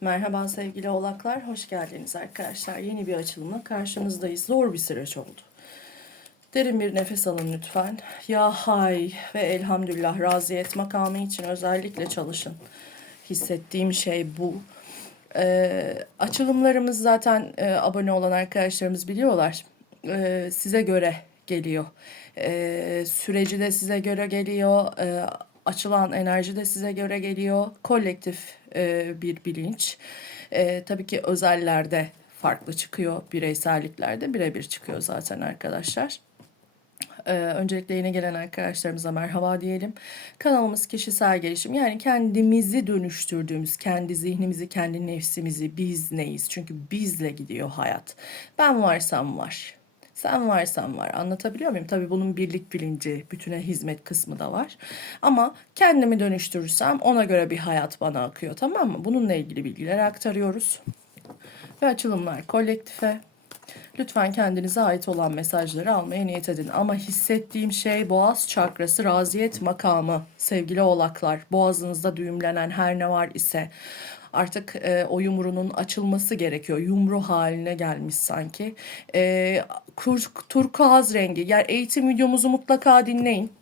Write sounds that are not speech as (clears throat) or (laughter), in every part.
Merhaba sevgili oğlaklar, hoş geldiniz arkadaşlar. Yeni bir açılımla karşınızdayız. Zor bir süreç oldu. Derin bir nefes alın lütfen. Ya hay ve elhamdülillah raziyet makamı için özellikle çalışın. Hissettiğim şey bu. Ee, açılımlarımız zaten e, abone olan arkadaşlarımız biliyorlar. Ee, size göre geliyor. Ee, süreci de size göre geliyor. Ee, açılan enerji de size göre geliyor. Kolektif e, bir bilinç. E, tabii ki özellerde farklı çıkıyor. Bireyselliklerde birebir çıkıyor zaten arkadaşlar. Ee, öncelikle yeni gelen arkadaşlarımıza merhaba diyelim. Kanalımız kişisel gelişim yani kendimizi dönüştürdüğümüz, kendi zihnimizi, kendi nefsimizi, biz neyiz? Çünkü bizle gidiyor hayat. Ben varsam var. Sen varsan var. Anlatabiliyor muyum? Tabii bunun birlik bilinci, bütüne hizmet kısmı da var. Ama kendimi dönüştürürsem ona göre bir hayat bana akıyor tamam mı? Bununla ilgili bilgiler aktarıyoruz. Ve açılımlar kolektife. Lütfen kendinize ait olan mesajları almaya niyet edin. Ama hissettiğim şey boğaz çakrası, raziyet makamı. Sevgili oğlaklar, boğazınızda düğümlenen her ne var ise artık e, o yumruğunun açılması gerekiyor. Yumru haline gelmiş sanki. E, kur, turkuaz rengi. Yani eğitim videomuzu mutlaka dinleyin.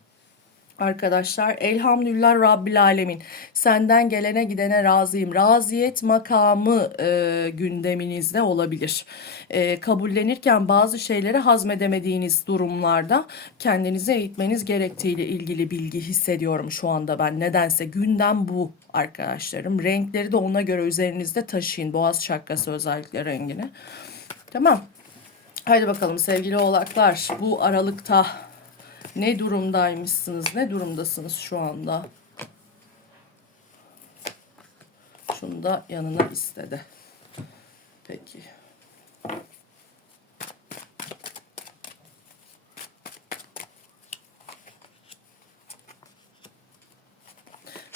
Arkadaşlar elhamdülillah Rabbil Alemin senden gelene gidene razıyım. Raziyet makamı e, gündeminizde olabilir. E, kabullenirken bazı şeyleri hazmedemediğiniz durumlarda kendinizi eğitmeniz gerektiğiyle ilgili bilgi hissediyorum şu anda ben. Nedense gündem bu arkadaşlarım. Renkleri de ona göre üzerinizde taşıyın. Boğaz çakrası özellikle rengini. Tamam. Haydi bakalım sevgili oğlaklar bu aralıkta ne durumdaymışsınız? Ne durumdasınız şu anda? Şunu da yanına istedi. Peki.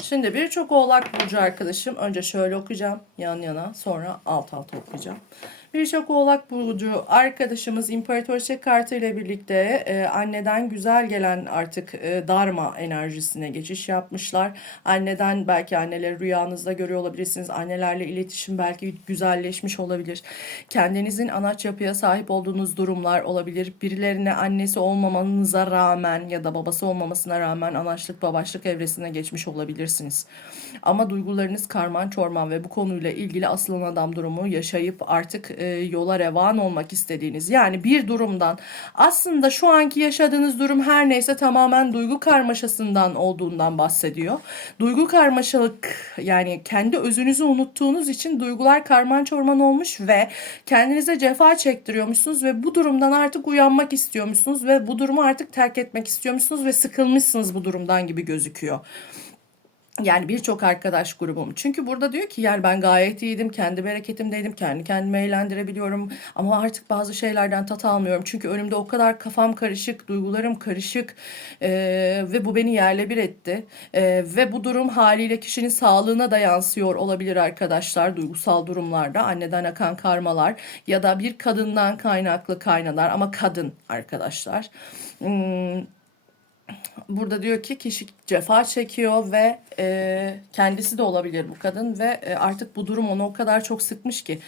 Şimdi birçok oğlak burcu arkadaşım önce şöyle okuyacağım yan yana sonra alt alta okuyacağım. Birçok oğlak burcu arkadaşımız imparatoriçe kartı ile birlikte e, anneden güzel gelen artık e, darma enerjisine geçiş yapmışlar. Anneden belki anneleri rüyanızda görüyor olabilirsiniz. Annelerle iletişim belki güzelleşmiş olabilir. Kendinizin anaç yapıya sahip olduğunuz durumlar olabilir. Birilerine annesi olmamanıza rağmen ya da babası olmamasına rağmen anaçlık babaşlık evresine geçmiş olabilirsiniz. Ama duygularınız karman çorman ve bu konuyla ilgili asılan adam durumu yaşayıp artık e, yola revan olmak istediğiniz yani bir durumdan aslında şu anki yaşadığınız durum her neyse tamamen duygu karmaşasından olduğundan bahsediyor. Duygu karmaşalık yani kendi özünüzü unuttuğunuz için duygular karman çorman olmuş ve kendinize cefa çektiriyormuşsunuz ve bu durumdan artık uyanmak istiyormuşsunuz ve bu durumu artık terk etmek istiyormuşsunuz ve sıkılmışsınız bu durumdan gibi gözüküyor. Yani birçok arkadaş grubum. Çünkü burada diyor ki yani ben gayet iyiydim, kendi bereketimdeydim, kendi kendimi eğlendirebiliyorum. Ama artık bazı şeylerden tat almıyorum. Çünkü önümde o kadar kafam karışık, duygularım karışık ee, ve bu beni yerle bir etti. Ee, ve bu durum haliyle kişinin sağlığına da yansıyor olabilir arkadaşlar duygusal durumlarda. Anneden akan karmalar ya da bir kadından kaynaklı kaynalar ama kadın arkadaşlar. Hmm, burada diyor ki kişi cefa çekiyor ve e, kendisi de olabilir bu kadın ve e, artık bu durum onu o kadar çok sıkmış ki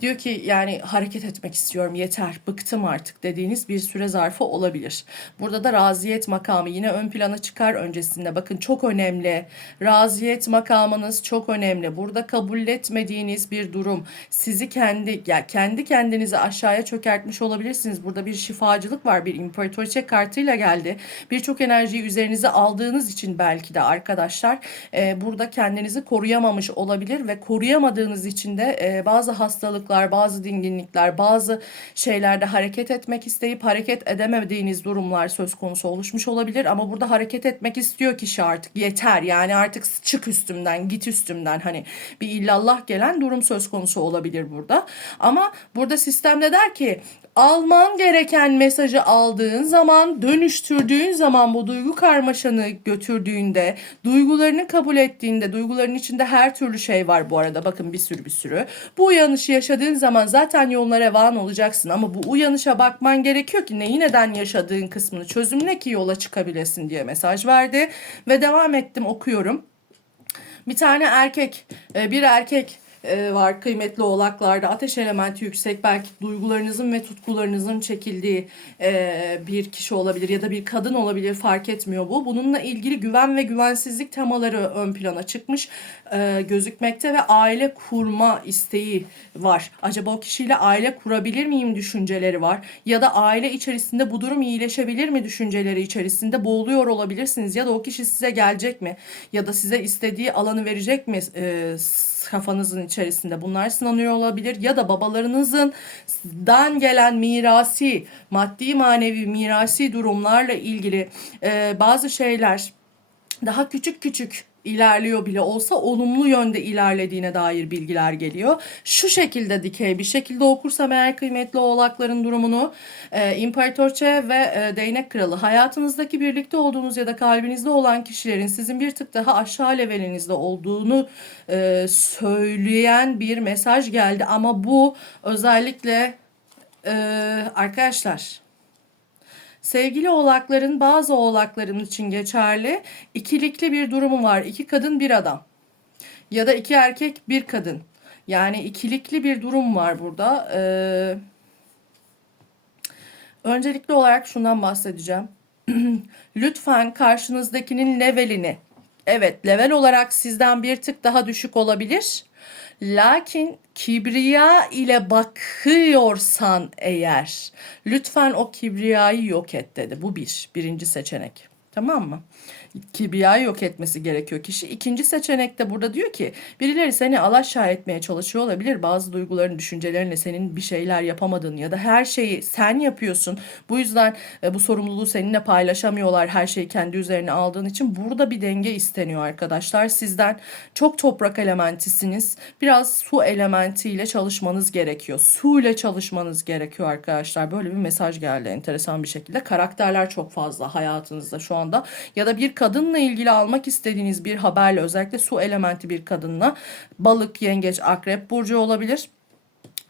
diyor ki yani hareket etmek istiyorum yeter bıktım artık dediğiniz bir süre zarfı olabilir. Burada da raziyet makamı yine ön plana çıkar öncesinde bakın çok önemli raziyet makamınız çok önemli. Burada kabul etmediğiniz bir durum sizi kendi ya kendi kendinizi aşağıya çökertmiş olabilirsiniz. Burada bir şifacılık var bir imparatoriçe kartıyla geldi. Birçok enerjiyi üzerinize aldığınız için belki de arkadaşlar e, burada kendinizi koruyamamış olabilir ve koruyamadığınız için de e, bazı hastalıklar, bazı dinginlikler, bazı şeylerde hareket etmek isteyip hareket edemediğiniz durumlar söz konusu oluşmuş olabilir. Ama burada hareket etmek istiyor kişi artık. Yeter. Yani artık çık üstümden git üstümden. Hani bir illallah gelen durum söz konusu olabilir burada. Ama burada sistemde der ki alman gereken mesajı aldığın zaman, dönüştürdüğün zaman bu duygu karmaşanı götürdüğünde, duygularını kabul ettiğinde, duyguların içinde her türlü şey var bu arada. Bakın bir sürü bir sürü. Bu uyanışı yaşadığın zaman zaten yoluna revan olacaksın ama bu uyanışa bakman gerekiyor ki neyi neden yaşadığın kısmını çözümle ki yola çıkabilesin diye mesaj verdi ve devam ettim okuyorum. Bir tane erkek, bir erkek e, var kıymetli oğlaklarda. Ateş elementi yüksek. Belki duygularınızın ve tutkularınızın çekildiği e, bir kişi olabilir ya da bir kadın olabilir fark etmiyor bu. Bununla ilgili güven ve güvensizlik temaları ön plana çıkmış e, gözükmekte ve aile kurma isteği var. Acaba o kişiyle aile kurabilir miyim düşünceleri var. Ya da aile içerisinde bu durum iyileşebilir mi düşünceleri içerisinde boğuluyor olabilirsiniz. Ya da o kişi size gelecek mi? Ya da size istediği alanı verecek mi e, kafanızın içerisinde? Bunlar sınanıyor olabilir. Ya da babalarınızın dan gelen mirasi, maddi manevi mirasi durumlarla ilgili e, bazı şeyler daha küçük küçük ilerliyor bile olsa olumlu yönde ilerlediğine dair bilgiler geliyor. Şu şekilde dikey bir şekilde okursam eğer kıymetli oğlakların durumunu e, İmparatorçe ve e, Değnek Kralı hayatınızdaki birlikte olduğunuz ya da kalbinizde olan kişilerin sizin bir tık daha aşağı levelinizde olduğunu e, söyleyen bir mesaj geldi ama bu özellikle e, arkadaşlar Sevgili oğlakların bazı oğlakların için geçerli ikilikli bir durumu var. İki kadın bir adam ya da iki erkek bir kadın. Yani ikilikli bir durum var burada. Ee, öncelikli olarak şundan bahsedeceğim. (clears throat) Lütfen karşınızdakinin levelini evet level olarak sizden bir tık daha düşük olabilir. Lakin kibriya ile bakıyorsan eğer lütfen o kibriyayı yok et dedi. Bu bir. Birinci seçenek. Tamam mı? Kibriyayı yok etmesi gerekiyor kişi. İkinci seçenekte burada diyor ki birileri seni alaşağı etmeye çalışıyor olabilir. Bazı duyguların, düşüncelerinle senin bir şeyler yapamadığın ya da her şeyi sen yapıyorsun. Bu yüzden e, bu sorumluluğu seninle paylaşamıyorlar. Her şeyi kendi üzerine aldığın için burada bir denge isteniyor arkadaşlar. Sizden çok toprak elementisiniz. Biraz su elementiyle çalışmanız gerekiyor. Su ile çalışmanız gerekiyor arkadaşlar. Böyle bir mesaj geldi enteresan bir şekilde. Karakterler çok fazla hayatınızda şu anda ya da bir kadınla ilgili almak istediğiniz bir haberle özellikle su elementi bir kadınla balık, yengeç, akrep burcu olabilir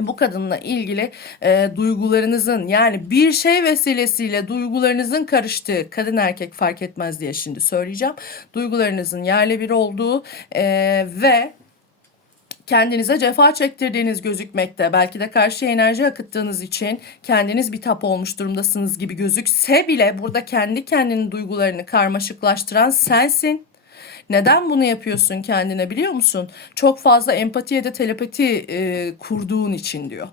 bu kadınla ilgili e, duygularınızın yani bir şey vesilesiyle duygularınızın karıştığı kadın erkek fark etmez diye şimdi söyleyeceğim. Duygularınızın yerle bir olduğu e, ve kendinize cefa çektirdiğiniz gözükmekte. Belki de karşı enerji akıttığınız için kendiniz bir tap olmuş durumdasınız gibi gözükse bile burada kendi kendinin duygularını karmaşıklaştıran sensin. Neden bunu yapıyorsun kendine biliyor musun? Çok fazla empati ya da telepati e, kurduğun için diyor.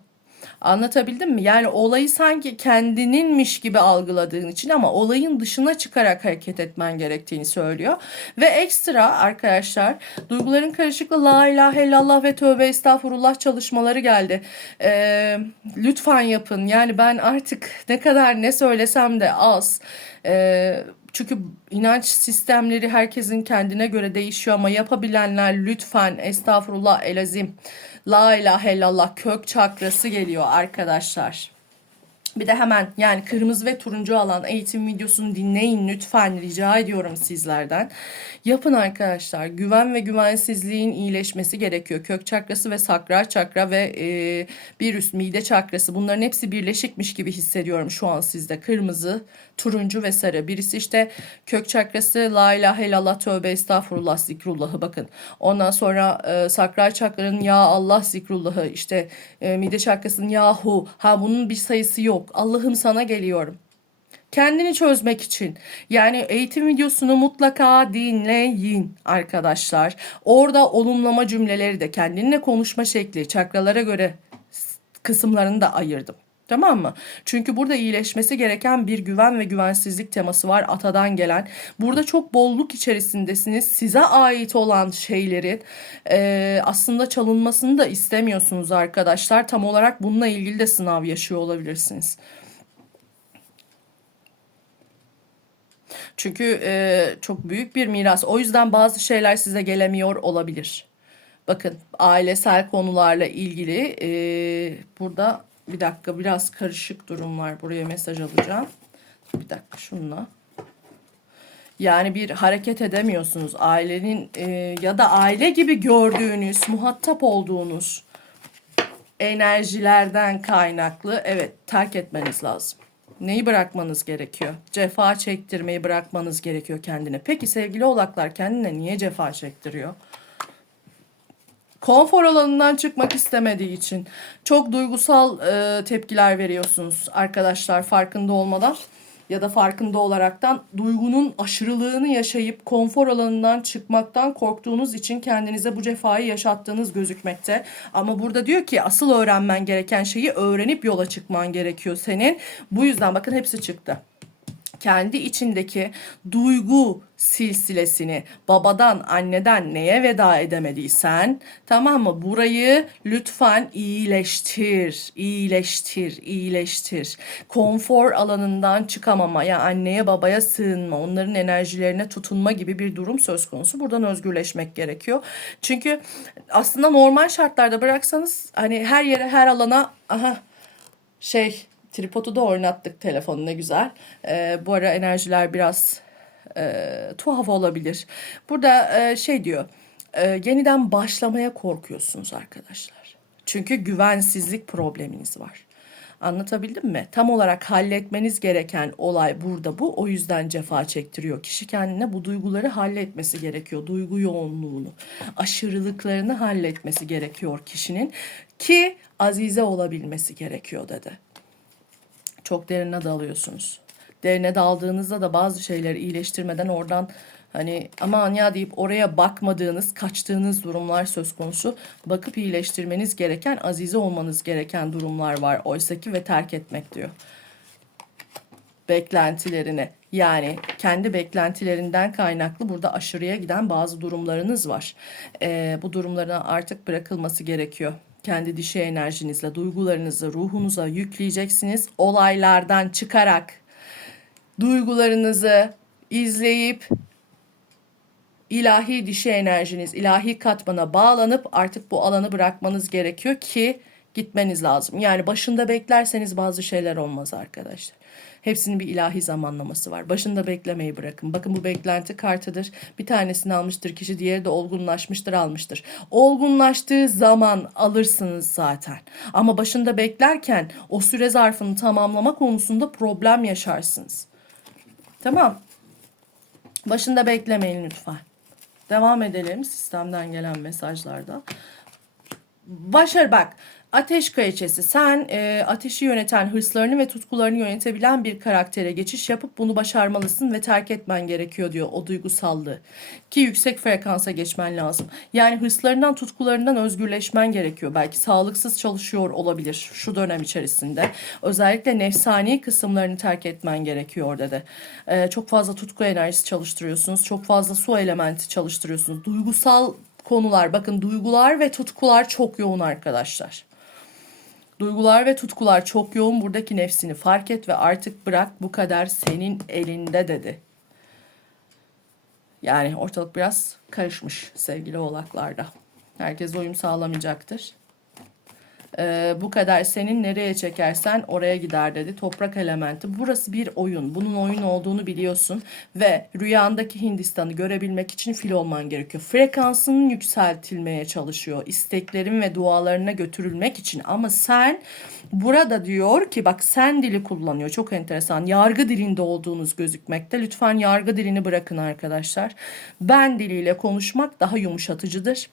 Anlatabildim mi? Yani olayı sanki kendininmiş gibi algıladığın için ama olayın dışına çıkarak hareket etmen gerektiğini söylüyor. Ve ekstra arkadaşlar duyguların karışıklığı la ilahe illallah ve tövbe estağfurullah çalışmaları geldi. Ee, lütfen yapın. Yani ben artık ne kadar ne söylesem de az. Ee, çünkü inanç sistemleri herkesin kendine göre değişiyor ama yapabilenler lütfen estağfurullah elazim La ilahe illallah kök çakrası geliyor arkadaşlar. Bir de hemen yani kırmızı ve turuncu alan eğitim videosunu dinleyin lütfen rica ediyorum sizlerden. Yapın arkadaşlar. Güven ve güvensizliğin iyileşmesi gerekiyor. Kök çakrası ve sakral çakra ve e, bir üst mide çakrası bunların hepsi birleşikmiş gibi hissediyorum şu an sizde. Kırmızı, turuncu ve sarı. Birisi işte kök çakrası la ilahe illallah tövbe estağfurullah zikrullahı bakın. Ondan sonra e, sakral çakranın ya Allah zikrullahı işte e, mide çakrasının yahu ha bunun bir sayısı yok. Allah'ım sana geliyorum kendini çözmek için. Yani eğitim videosunu mutlaka dinleyin arkadaşlar. Orada olumlama cümleleri de kendinle konuşma şekli, çakralara göre kısımlarını da ayırdım. Tamam mı? Çünkü burada iyileşmesi gereken bir güven ve güvensizlik teması var atadan gelen. Burada çok bolluk içerisindesiniz. Size ait olan şeylerin e, aslında çalınmasını da istemiyorsunuz arkadaşlar. Tam olarak bununla ilgili de sınav yaşıyor olabilirsiniz. Çünkü e, çok büyük bir miras. O yüzden bazı şeyler size gelemiyor olabilir. Bakın ailesel konularla ilgili e, burada bir dakika biraz karışık durum var. Buraya mesaj alacağım. Bir dakika şunla. Yani bir hareket edemiyorsunuz. Ailenin e, ya da aile gibi gördüğünüz, muhatap olduğunuz enerjilerden kaynaklı evet terk etmeniz lazım. Neyi bırakmanız gerekiyor? Cefa çektirmeyi bırakmanız gerekiyor kendine. Peki sevgili oğlaklar kendine niye cefa çektiriyor? Konfor alanından çıkmak istemediği için çok duygusal e, tepkiler veriyorsunuz arkadaşlar farkında olmadan ya da farkında olaraktan duygunun aşırılığını yaşayıp konfor alanından çıkmaktan korktuğunuz için kendinize bu cefayı yaşattığınız gözükmekte. Ama burada diyor ki asıl öğrenmen gereken şeyi öğrenip yola çıkman gerekiyor senin. Bu yüzden bakın hepsi çıktı kendi içindeki duygu silsilesini babadan anneden neye veda edemediysen tamam mı? Burayı lütfen iyileştir iyileştir iyileştir. Konfor alanından çıkamama ya anneye babaya sığınma onların enerjilerine tutunma gibi bir durum söz konusu. Buradan özgürleşmek gerekiyor. Çünkü aslında normal şartlarda bıraksanız hani her yere her alana aha şey tripodu da oynattık telefonu ne güzel. Ee, bu ara enerjiler biraz e, tuhaf olabilir. Burada e, şey diyor e, yeniden başlamaya korkuyorsunuz arkadaşlar. Çünkü güvensizlik probleminiz var. Anlatabildim mi? Tam olarak halletmeniz gereken olay burada bu. O yüzden cefa çektiriyor. Kişi kendine bu duyguları halletmesi gerekiyor. Duygu yoğunluğunu, aşırılıklarını halletmesi gerekiyor kişinin ki azize olabilmesi gerekiyor dedi çok derine dalıyorsunuz. Derine daldığınızda da bazı şeyleri iyileştirmeden oradan hani aman ya deyip oraya bakmadığınız, kaçtığınız durumlar söz konusu. Bakıp iyileştirmeniz gereken, azize olmanız gereken durumlar var oysaki ve terk etmek diyor. Beklentilerini yani kendi beklentilerinden kaynaklı burada aşırıya giden bazı durumlarınız var. Ee, bu durumların artık bırakılması gerekiyor kendi dişi enerjinizle, duygularınızı ruhunuza yükleyeceksiniz. Olaylardan çıkarak duygularınızı izleyip ilahi dişi enerjiniz, ilahi katmana bağlanıp artık bu alanı bırakmanız gerekiyor ki gitmeniz lazım. Yani başında beklerseniz bazı şeyler olmaz arkadaşlar. Hepsinin bir ilahi zamanlaması var. Başında beklemeyi bırakın. Bakın bu beklenti kartıdır. Bir tanesini almıştır kişi, diğeri de olgunlaşmıştır, almıştır. Olgunlaştığı zaman alırsınız zaten. Ama başında beklerken o süre zarfını tamamlama konusunda problem yaşarsınız. Tamam. Başında beklemeyin lütfen. Devam edelim sistemden gelen mesajlarda. Başar bak Ateş kraliçesi sen e, ateşi yöneten hırslarını ve tutkularını yönetebilen bir karaktere geçiş yapıp bunu başarmalısın ve terk etmen gerekiyor diyor o duygusallığı. Ki yüksek frekansa geçmen lazım. Yani hırslarından tutkularından özgürleşmen gerekiyor. Belki sağlıksız çalışıyor olabilir şu dönem içerisinde. Özellikle nefsani kısımlarını terk etmen gerekiyor dedi. E, çok fazla tutku enerjisi çalıştırıyorsunuz. Çok fazla su elementi çalıştırıyorsunuz. Duygusal konular bakın duygular ve tutkular çok yoğun arkadaşlar. Duygular ve tutkular çok yoğun buradaki nefsini fark et ve artık bırak bu kadar senin elinde dedi. Yani ortalık biraz karışmış sevgili oğlaklarda. Herkes uyum sağlamayacaktır. Ee, bu kadar senin nereye çekersen oraya gider dedi. Toprak elementi. Burası bir oyun. Bunun oyun olduğunu biliyorsun. Ve rüyandaki Hindistan'ı görebilmek için fil olman gerekiyor. Frekansının yükseltilmeye çalışıyor. İsteklerin ve dualarına götürülmek için. Ama sen burada diyor ki bak sen dili kullanıyor. Çok enteresan. Yargı dilinde olduğunuz gözükmekte. Lütfen yargı dilini bırakın arkadaşlar. Ben diliyle konuşmak daha yumuşatıcıdır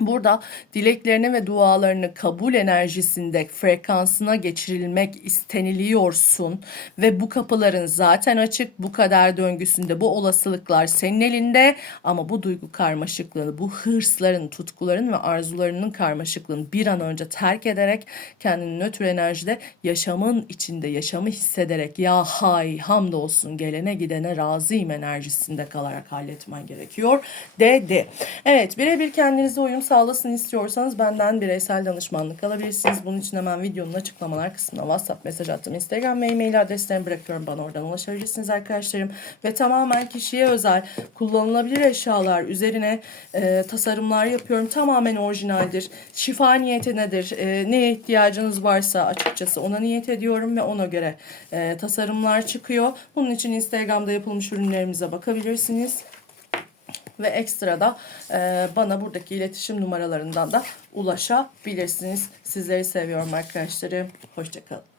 Burada dileklerini ve dualarını kabul enerjisinde frekansına geçirilmek isteniliyorsun ve bu kapıların zaten açık bu kadar döngüsünde bu olasılıklar senin elinde ama bu duygu karmaşıklığını bu hırsların tutkuların ve arzularının karmaşıklığını bir an önce terk ederek kendini nötr enerjide yaşamın içinde yaşamı hissederek ya hay hamdolsun gelene gidene razıyım enerjisinde kalarak halletmen gerekiyor dedi. Evet birebir kendinize uyum sağlasın istiyorsanız benden bireysel danışmanlık alabilirsiniz. Bunun için hemen videonun açıklamalar kısmına WhatsApp mesaj attım. Instagram ve e-mail adreslerimi bırakıyorum. Bana oradan ulaşabilirsiniz arkadaşlarım. Ve tamamen kişiye özel kullanılabilir eşyalar üzerine e, tasarımlar yapıyorum. Tamamen orijinaldir. Şifa niyeti nedir? E, neye ihtiyacınız varsa açıkçası ona niyet ediyorum ve ona göre e, tasarımlar çıkıyor. Bunun için Instagram'da yapılmış ürünlerimize bakabilirsiniz ve ekstra da e, bana buradaki iletişim numaralarından da ulaşabilirsiniz. Sizleri seviyorum arkadaşlarım. Hoşçakalın.